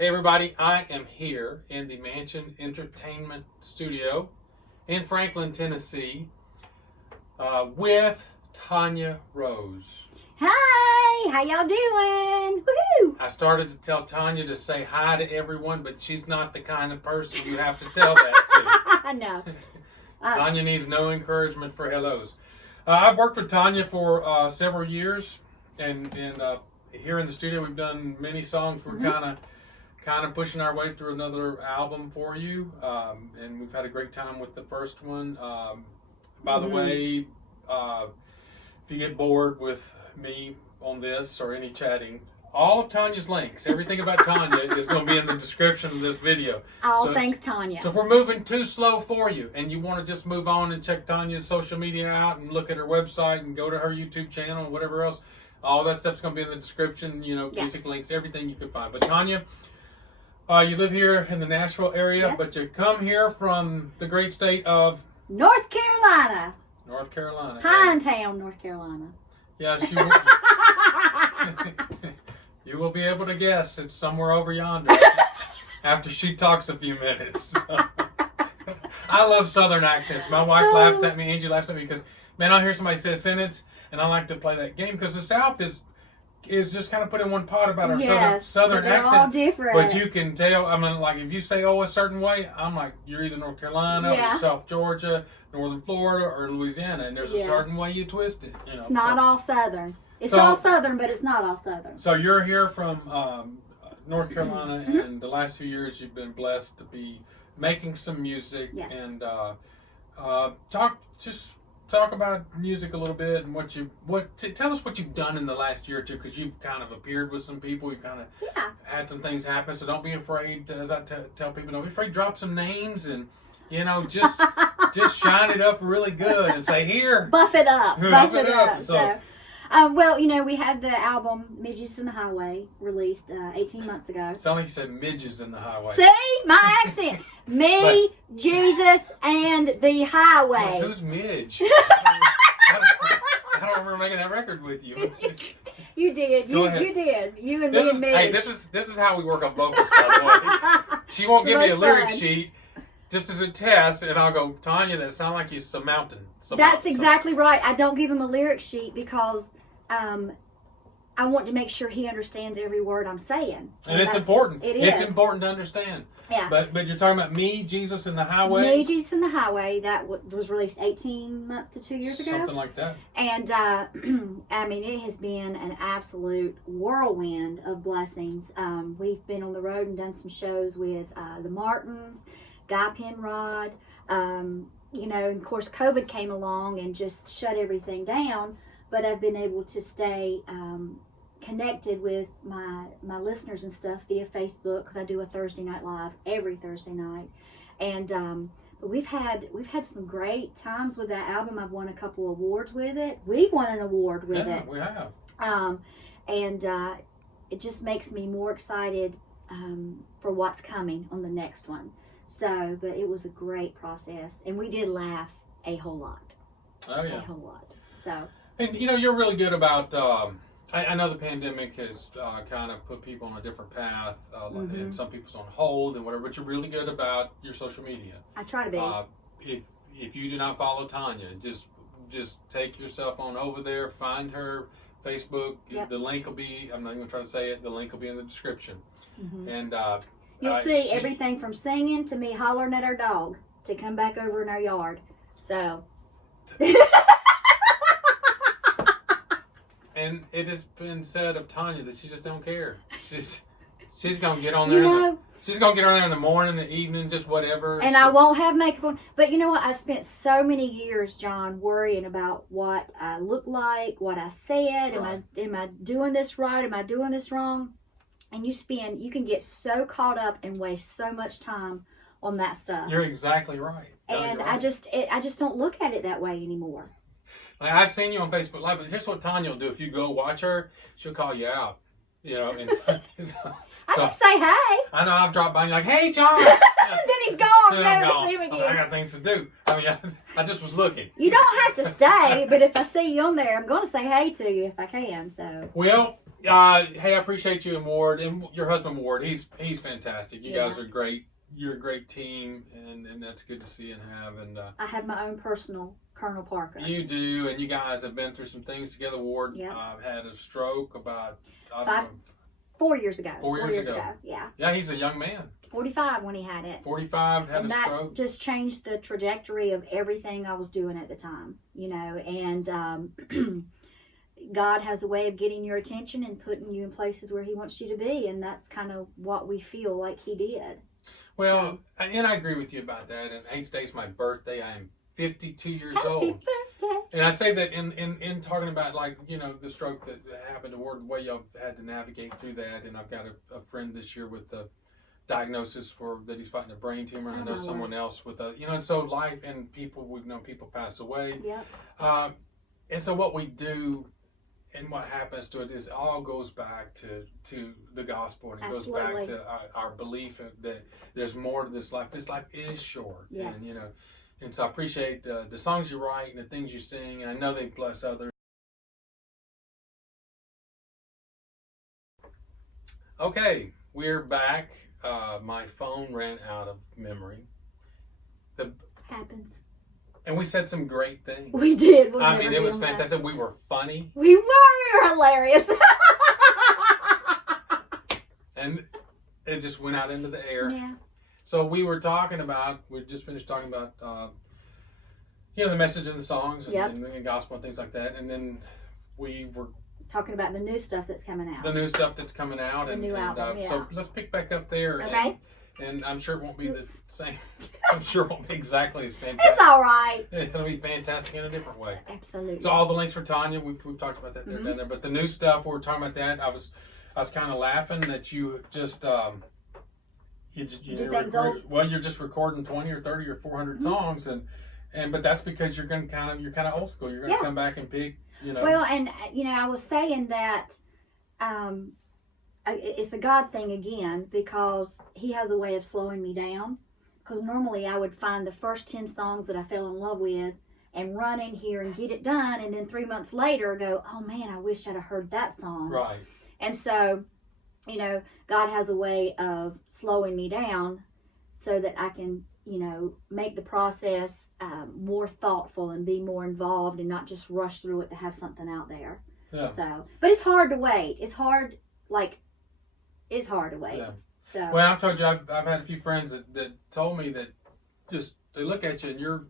Hey everybody, I am here in the Mansion Entertainment Studio in Franklin, Tennessee with Tonja Rose. Hi, how y'all doing? Woohoo! I started to tell Tonja to say hi to everyone, but she's not the kind of person you have to tell that I know. to. Tonja needs no encouragement for hellos. I've worked with Tonja for several years, and here in the studio we've done many songs. We're kind of pushing our way through another album for you, and we've had a great time with the first one. By the way, if you get bored with me on this or any chatting, all of Tonja's links, everything about Tonja is going to be in the description of this video. Thanks, Tonja. So if we're moving too slow for you and you want to just move on and check Tonja's social media out and look at her website and go to her YouTube channel and whatever else, all that stuff's going to be in the description, music links, everything you can find. But Tonja, you live here in the Nashville area, but you come here from the great state of North Carolina. North Carolina. Hindtown, North Carolina. Yes, you will. You will be able to guess it's somewhere over yonder after she talks a few minutes. So. I love Southern accents. My wife laughs at me, Angie laughs at me because, man, I hear somebody say a sentence and I like to play that game because the South is just kind of put in one pot about our Southern accent. All different. But you can tell, I mean, like if you say, a certain way, I'm like, you're either North Carolina or South Georgia, Northern Florida, or Louisiana, and there's a certain way you twist it. It's not all Southern. It's all Southern, but it's not all Southern. So you're here from North Carolina, and the last few years you've been blessed to be making some music. Yes. And talk about music a little bit and tell us what you've done in the last year or two, because you've kind of appeared with some people, you've kind of had some things happen, so don't be afraid as I tell people, don't be afraid, drop some names and just shine it up really good and say, here, buff it up. So we had the album Midges in the Highway released 18 months ago. It sounded like you said midges in the highway. See? My accent. Me, Jesus, and the highway. Who's Midge? I don't remember making that record with you. You did. You did. You and me and Midge. Hey, this is how we work on vocals, by the way. She won't give me a lyric sheet just as a test, and I'll go, Tonja, that sound like you some mountain. That's exactly right. I don't give him a lyric sheet because I want to make sure he understands every word I'm saying. And it's important. It's important to understand. Yeah. But you're talking about Me, Jesus, and the Highway? Me, Jesus, and the Highway. That was released 18 months to 2 years ago. Something like that. And, it has been an absolute whirlwind of blessings. We've been on the road and done some shows with the Martins, Guy Penrod. And of course, COVID came along and just shut everything down. But I've been able to stay connected with my listeners and stuff via Facebook, because I do a Thursday night live every Thursday night. And but we've had some great times with that album. I've won a couple awards with it. We've won an award with it. Yeah, we have. And it just makes me more excited for what's coming on the next one. So, but it was a great process, and we did laugh a whole lot. Oh yeah, a whole lot. So. And you're really good about. I know the pandemic has kind of put people on a different path, and some people's on hold and whatever. But you're really good about your social media. I try to be. If you do not follow Tonja, just take yourself on over there, find her Facebook. Yep. The link will be. I'm not even going to try to say it. The link will be in the description. And you'll see everything from singing to me hollering at our dog to come back over in our yard. So. And it has been said of Tonja that she just don't care. She's gonna get on there. She's gonna get on there in the morning, the evening, just whatever. And I won't have makeup on. But you know what? I spent so many years, John, worrying about what I look like, what I said. Right. Am I doing this right? Am I doing this wrong? And you can get so caught up and waste so much time on that stuff. You're exactly right. And I just don't look at it that way anymore. Like, I've seen you on Facebook Live, but here's what Tonja will do. If you go watch her, she'll call you out. And I just say hey. I know I've dropped by and you're like, hey, John. Then he's gone. Then Never see him again. I got things to do. I mean, I just was looking. You don't have to stay, but if I see you on there, I'm going to say hey to you if I can. So. Well, Hey, I appreciate you and Ward and your husband Ward. He's fantastic. You guys are great. You're a great team, and that's good to see and have. And I have my own personal Colonel Parker. You do, and you guys have been through some things together. Ward had a stroke about 4 years ago. 4 years ago. Yeah. Yeah, he's a young man. 45 when he had it. 45 had and a stroke. That just changed the trajectory of everything I was doing at the time, you know. And God has a way of getting your attention and putting you in places where He wants you to be, and that's kind of what we feel like He did. Well, and I agree with you about that. And today's my birthday. I am 52 years old. Happy birthday. And I say that in talking about, like, you know, the stroke that happened to Ward, the way y'all had to navigate through that. And I've got a friend this year with the diagnosis that he's fighting a brain tumor. And I know someone else with you know, and so life and we've known people pass away. Yep. And so what we do and what happens to it is all goes back to the gospel, and it goes back to our belief that there's more to this life. This life is short. Yes. And, you know, and so I appreciate the songs you write and the things you sing, and I know they bless others. Okay, we're back. My phone ran out of memory. Happens. And we said some great things. We did. I mean, it was fantastic. We were funny. We were hilarious. And it just went out into the air. Yeah. So we just finished talking about, you know, the message in the songs and the gospel and things like that. And then we were talking about the new stuff that's coming out. The new stuff that's coming out. The new album, So let's pick back up there. Okay. And I'm sure it won't be the same. I'm sure it won't be exactly as fantastic. It's all right. It'll be fantastic in a different way. Absolutely. So all the links for Tonja, we've talked about that there, down there. But the new stuff, we were talking about that. I was kind of laughing that you just you're just recording 20 or 30 or 400 songs, but that's because you're kind of old school. You're going to come back and pick, you know. Well, and you know, I was saying that it's a God thing again, because He has a way of slowing me down. Because normally I would find the first 10 songs that I fell in love with and run in here and get it done, and then 3 months later go, oh man, I wish I'd have heard that song. Right. And so, you know, God has a way of slowing me down so that I can, you know, make the process more thoughtful and be more involved and not just rush through it to have something out there. Yeah. So, but it's hard to wait. It's hard to wait. Yeah. So. Well, I've told you, I've had a few friends that told me that just, they look at you and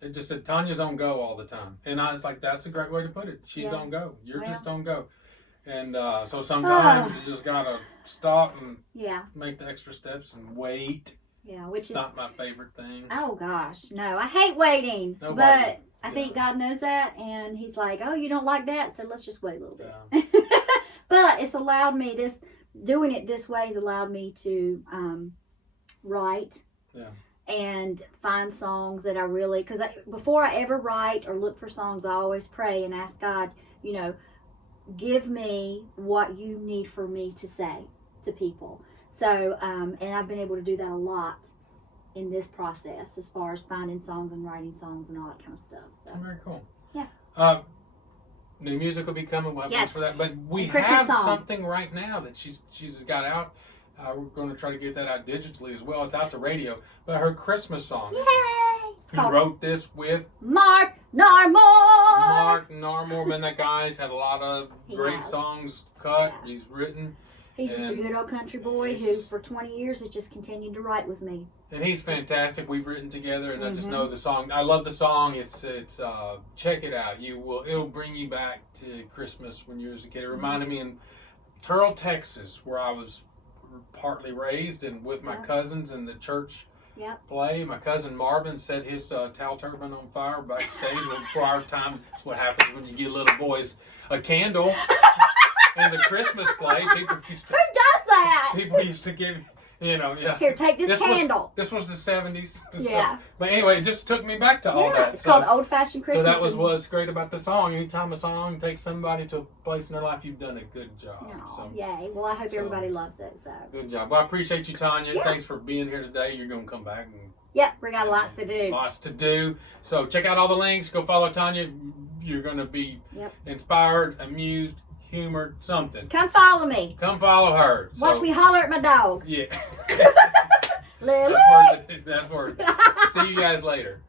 they just said, Tonja's on go all the time. And I was like, that's a great way to put it. She's on go. You're just on go. And so sometimes you just got to stop and make the extra steps and wait. Yeah, which is not my favorite thing. Oh, gosh. No, I hate waiting. But I think God knows that. And He's like, oh, you don't like that? So let's just wait a little bit. Yeah. But it's allowed me doing it this way has allowed me to write and find songs that I really, because before I ever write or look for songs, I always pray and ask God, you know, give me what you need for me to say to people. So, and I've been able to do that a lot in this process as far as finding songs and writing songs and all that kind of stuff. So very cool. Yeah. New music will be coming. We'll have links for that. But we Christmas have song. Something right now that she's got out. We're going to try to get that out digitally as well. It's out to radio. But her Christmas song. Yay! He wrote this with Mark Narmore. Mark Narmore. Man, that guy's had a lot of great songs cut. Yeah. He's written. He's just a good old country boy who, for 20 years, has just continued to write with me. And he's fantastic. We've written together, and I just know the song. I love the song. It's check it out. It'll bring you back to Christmas when you were a kid. It reminded me in Turl, Texas, where I was partly raised, and with my cousins in the church play. My cousin Marvin set his towel turban on fire backstage before our time. That's what happens when you give little boys a candle. In the Christmas play, people used to... Who does that? People used to give, you know, Here, take this candle. This was the 70s. Yeah. So, but anyway, it just took me back to all that. It's called Old-Fashioned Christmas. So that was what's great about the song. Anytime a song takes somebody to a place in their life, you've done a good job. So, yay. Well, I hope everybody loves it. So good job. Well, I appreciate you, Tonja. Yeah. Thanks for being here today. You're going to come back. We got lots to do. Lots to do. So check out all the links. Go follow Tonja. You're going to be inspired, amused, humor, something. Come follow me. Come follow her. Watch me holler at my dog. Yeah. Lily. That's worth it. See you guys later.